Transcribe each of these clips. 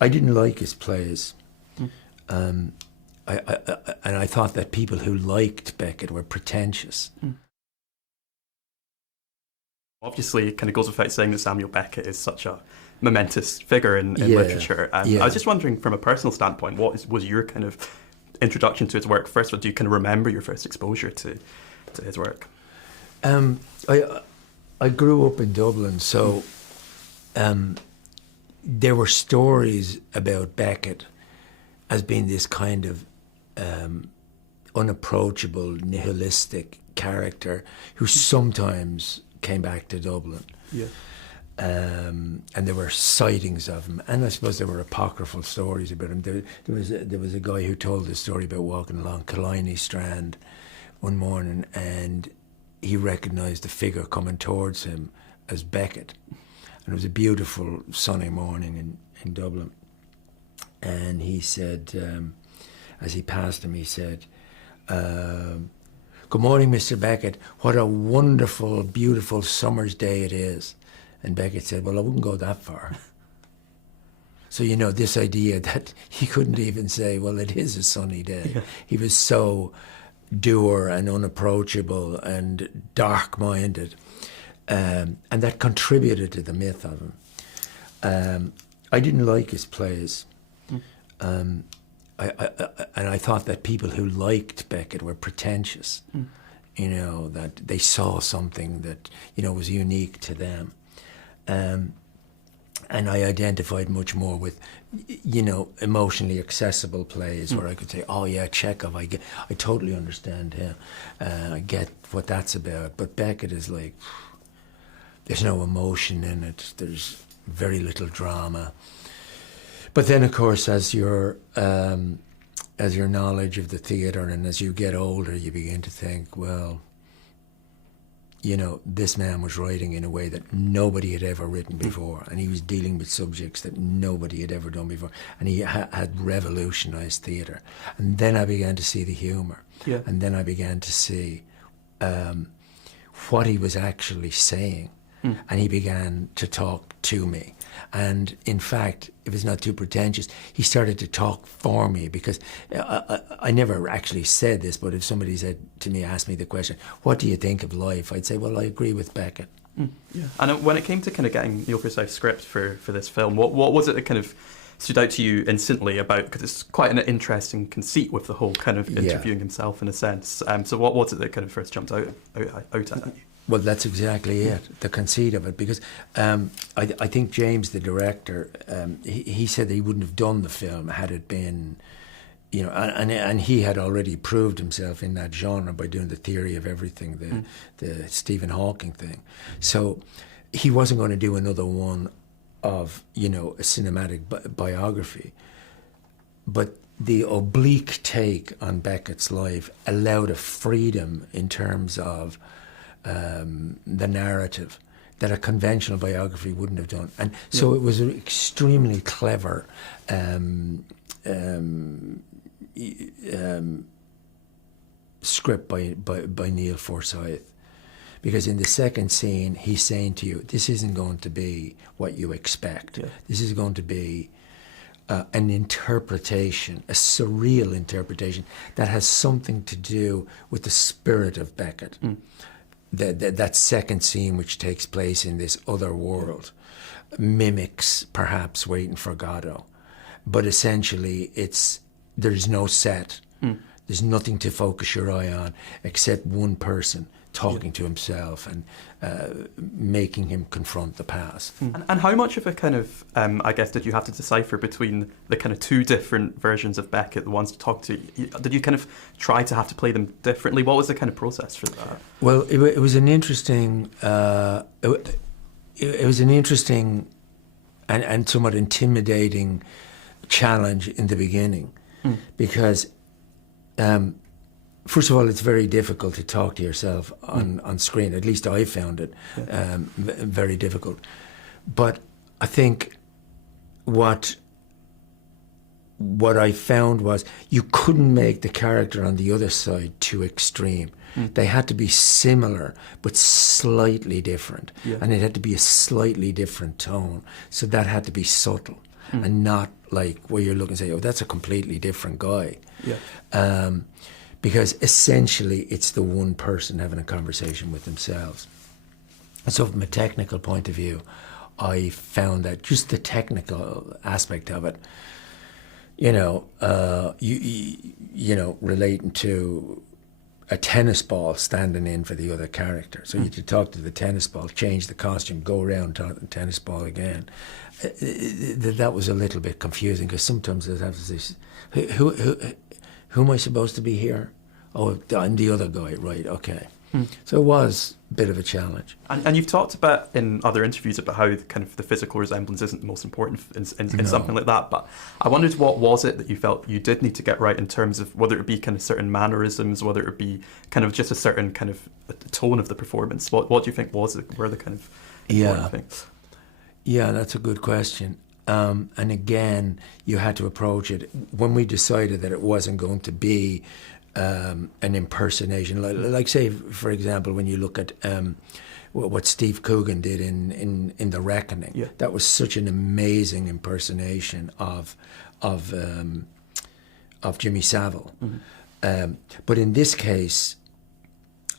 I didn't like his plays. Um, and I thought that people who liked Beckett were pretentious. Obviously, it kind of goes without saying that Samuel Beckett is such a momentous figure in Yeah, literature. I was just wondering, from a personal standpoint, was your kind of introduction to his work first? Or do you kind of remember your first exposure to his work? I grew up in Dublin, so there were stories about Beckett as being this kind of unapproachable, nihilistic character who sometimes came back to Dublin. Yeah. And there were sightings of him, and I suppose there were apocryphal stories about him. There was a guy who told this story about walking along Killiney Strand one morning, and he recognised a figure coming towards him as Beckett. And it was a beautiful sunny morning in Dublin. And he said, as he passed him, he said, "Good morning, Mr. Beckett. What a wonderful, beautiful summer's day it is." And Beckett said, "Well, I wouldn't go that far." So, this idea that he couldn't even say, well, it is a sunny day. Yeah. He was so dour and unapproachable and dark-minded. And that contributed to the myth of him. I didn't like his plays. And I thought that people who liked Beckett were pretentious. That they saw something that, was unique to them. And I identified much more with, emotionally accessible plays where I could say, oh yeah, Chekhov, I totally understand him. I get what that's about. But Beckett is like, there's no emotion in it. There's very little drama. But then, of course, as your knowledge of the theatre and as you get older, you begin to think, well, this man was writing in a way that nobody had ever written before, and he was dealing with subjects that nobody had ever done before, and he had revolutionised theatre. And then I began to see the humour, and then I began to see what he was actually saying, and he began to talk to me. And in fact, if it's not too pretentious, he started to talk for me, because I never actually said this, but if somebody said to me, asked me the question, what do you think of life? I'd say, well, I agree with Beckett. Yeah. And when it came to kind of getting Neil Forsyth's script for this film, what was it that kind of stood out to you instantly about, because it's quite an interesting conceit with the whole kind of interviewing himself in a sense. So what was it that kind of first jumped out at you? Well, that's exactly it, the conceit of it, because I think James, the director, he said that he wouldn't have done the film had it been, and he had already proved himself in that genre by doing The Theory of Everything, the Stephen Hawking thing. So he wasn't going to do another one of, a cinematic biography. But the oblique take on Beckett's life allowed a freedom in terms of the narrative that a conventional biography wouldn't have done. And so it was an extremely clever script by Neil Forsyth. Because in the second scene, he's saying to you, this isn't going to be what you expect. Yeah. This is going to be an interpretation, a surreal interpretation that has something to do with the spirit of Beckett. That second scene, which takes place in this other world, mimics perhaps Waiting for Godot, but essentially there's no set. There's nothing to focus your eye on except one person talking to himself and making him confront the past. And how much of a kind of, I guess, did you have to decipher between the kind of two different versions of Beckett, the ones to talk to? Did you kind of try to have to play them differently? What was the kind of process for that? Well, it was an interesting, it was an interesting and somewhat intimidating challenge in the beginning, because first of all, it's very difficult to talk to yourself on screen. At least I found it very difficult. But I think what I found was you couldn't make the character on the other side too extreme. They had to be similar but slightly different. And it had to be a slightly different tone. So that had to be subtle. and not like where you're looking and say, oh, that's a completely different guy. Yeah. Because essentially it's the one person having a conversation with themselves. And so from a technical point of view, I found that just the technical aspect of it, you know, relating to a tennis ball standing in for the other character. So you had to talk to the tennis ball, change the costume, go around, talk to the tennis ball again. That was a little bit confusing because sometimes I'd have to say, who am I supposed to be here? Oh, I'm the other guy, right, okay. So it was a bit of a challenge. And you've talked about in other interviews about how kind of the physical resemblance isn't the most important in something like that. But I wondered, what was it that you felt you did need to get right in terms of whether it be kind of certain mannerisms, whether it be kind of just a certain kind of tone of the performance? What do you think were the kind of important things? Yeah, that's a good question. And again, you had to approach it when we decided that it wasn't going to be an impersonation, like say, for example, when you look at what Steve Coogan did in The Reckoning. Yeah. That was such an amazing impersonation of Jimmy Savile. But in this case,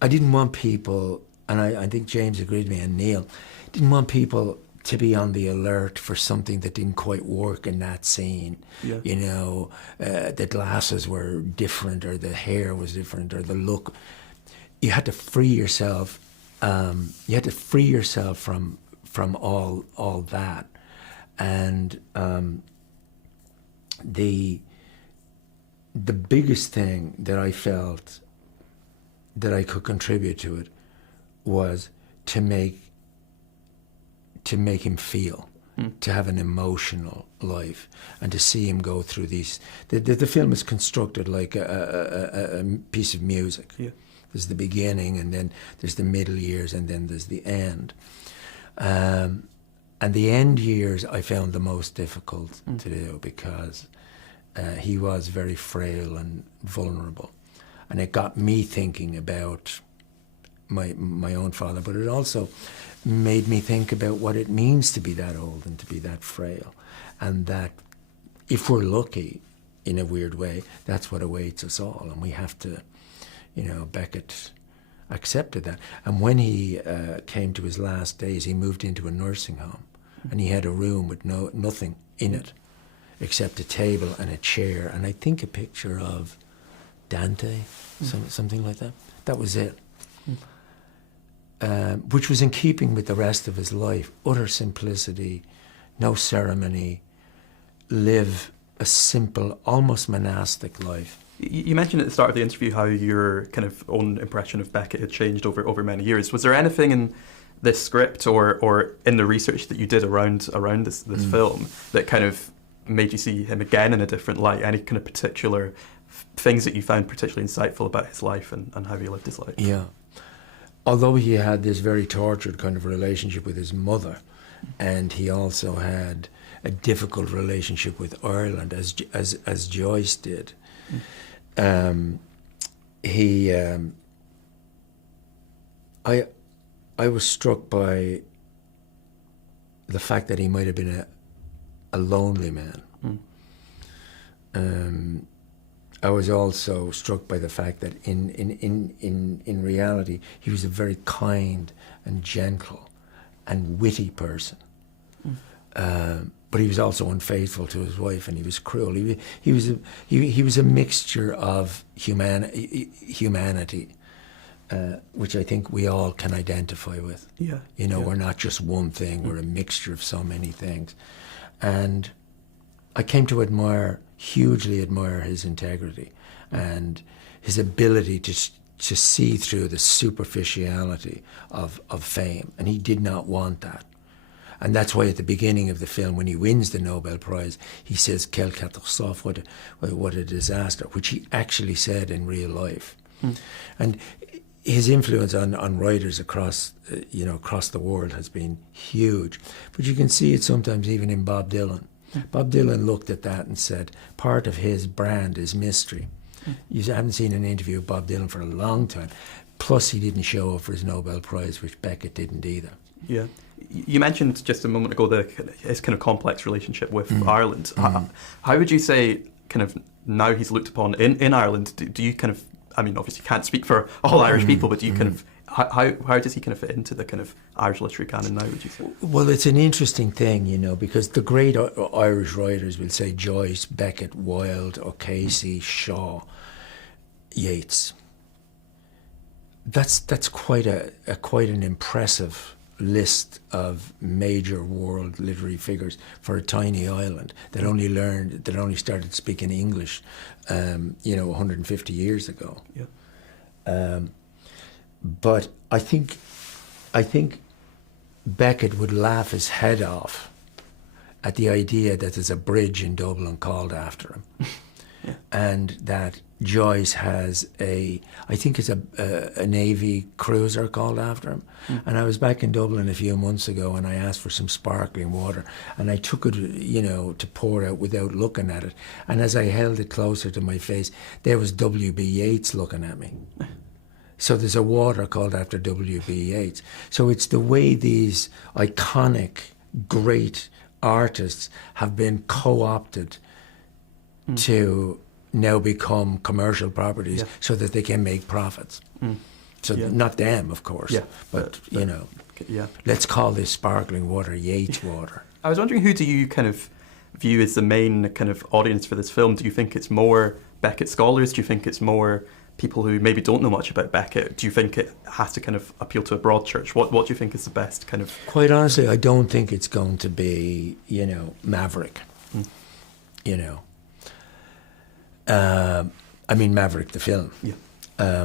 I didn't want people, and I think James agreed with me, and Neil, didn't want people to be on the alert for something that didn't quite work in that scene. Yeah. You know, the glasses were different, or the hair was different, or the look. You had to free yourself. You had to free yourself from all that, and the biggest thing that I felt that I could contribute to it was to make him feel, to have an emotional life, and to see him go through these. The film is constructed like a piece of music. Yeah. There's the beginning, and then there's the middle years, and then there's the end. And the end years I found the most difficult to do, because he was very frail and vulnerable. And it got me thinking about my own father, but it also made me think about what it means to be that old and to be that frail, and that if we're lucky, in a weird way, that's what awaits us all, and we have to, Beckett accepted that. And when he came to his last days, he moved into a nursing home, and he had a room with nothing in it except a table and a chair, and I think a picture of Dante, something like that. That was it. Which was in keeping with the rest of his life. Utter simplicity, no ceremony, live a simple, almost monastic life. You mentioned at the start of the interview how your kind of own impression of Beckett had changed over many years. Was there anything in this script or in the research that you did around this film that kind of made you see him again in a different light? Any kind of particular things that you found particularly insightful about his life and how he lived his life? Yeah. Although he had this very tortured kind of relationship with his mother, and he also had a difficult relationship with Ireland, as Joyce did, I was struck by the fact that he might have been a lonely man. I was also struck by the fact that in reality he was a very kind and gentle and witty person, but he was also unfaithful to his wife, and he was cruel. He was a mixture of humanity, which I think we all can identify with. Yeah, we're not just one thing; we're a mixture of so many things, and I came to hugely admire his integrity and his ability to see through the superficiality of fame, and he did not want that. And that's why at the beginning of the film, when he wins the Nobel Prize, he says, "Quelle catastrophe, what a disaster," which he actually said in real life. And his influence on writers across the world has been huge. But you can see it sometimes even in Bob Dylan. Bob Dylan looked at that and said, part of his brand is mystery. You haven't seen an interview of Bob Dylan for a long time. Plus, he didn't show up for his Nobel Prize, which Beckett didn't either. Yeah. You mentioned just a moment ago his kind of complex relationship with Ireland. How would you say, kind of, now he's looked upon in Ireland, do you kind of, I mean, obviously you can't speak for all Irish people, but do you kind of, how does he kind of fit into the kind of Irish literary canon now, would you say? Well, it's an interesting thing, you know, because the great Irish writers will say Joyce, Beckett, Wilde, O'Casey, Shaw, Yeats. That's quite an impressive list of major world literary figures for a tiny island that only started speaking English, 150 years ago. Yeah. But I think Beckett would laugh his head off at the idea that there's a bridge in Dublin called after him. Yeah. And that Joyce has I think it's a Navy cruiser called after him. And I was back in Dublin a few months ago and I asked for some sparkling water and I took it, to pour out without looking at it. And as I held it closer to my face, there was W.B. Yeats looking at me. So there's a water called after W.B. Yeats. So it's the way these iconic, great artists have been co-opted to now become commercial properties so that they can make profits. So not them, of course, but let's call this sparkling water Yeats water. I was wondering, who do you kind of view as the main kind of audience for this film? Do you think it's more Beckett scholars? Do you think it's more people who maybe don't know much about Beckett? Do you think it has to kind of appeal to a broad church? What do you think is the best kind of... Quite honestly, I don't think it's going to be, Maverick. Maverick, the film. Yeah.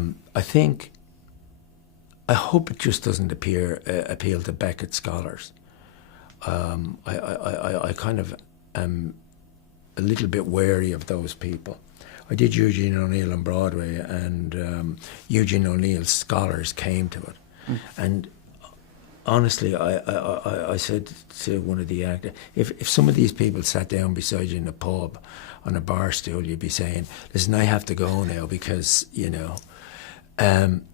I hope it just doesn't appeal to Beckett scholars. I kind of am a little bit wary of those people. I did Eugene O'Neill on Broadway, and Eugene O'Neill's scholars came to it. And honestly, I said to one of the actors, if some of these people sat down beside you in a pub on a bar stool, you'd be saying, listen, I have to go now because,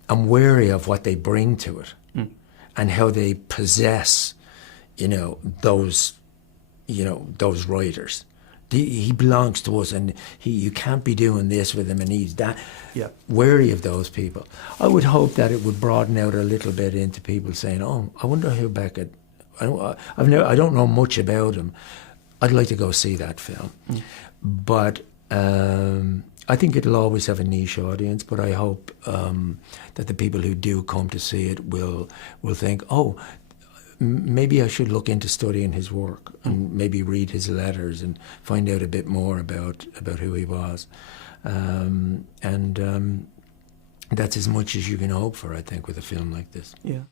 I'm wary of what they bring to it and how they possess, those writers. He belongs to us, and you can't be doing this with him, and he's that. Yeah. Wary of those people. I would hope that it would broaden out a little bit into people saying, "Oh, I wonder who Beckett. I don't know much about him. I'd like to go see that film." But I think it'll always have a niche audience. But I hope that the people who do come to see it will think, "Oh, maybe I should look into studying his work and maybe read his letters and find out a bit more about who he was." And that's as much as you can hope for, I think, with a film like this. Yeah.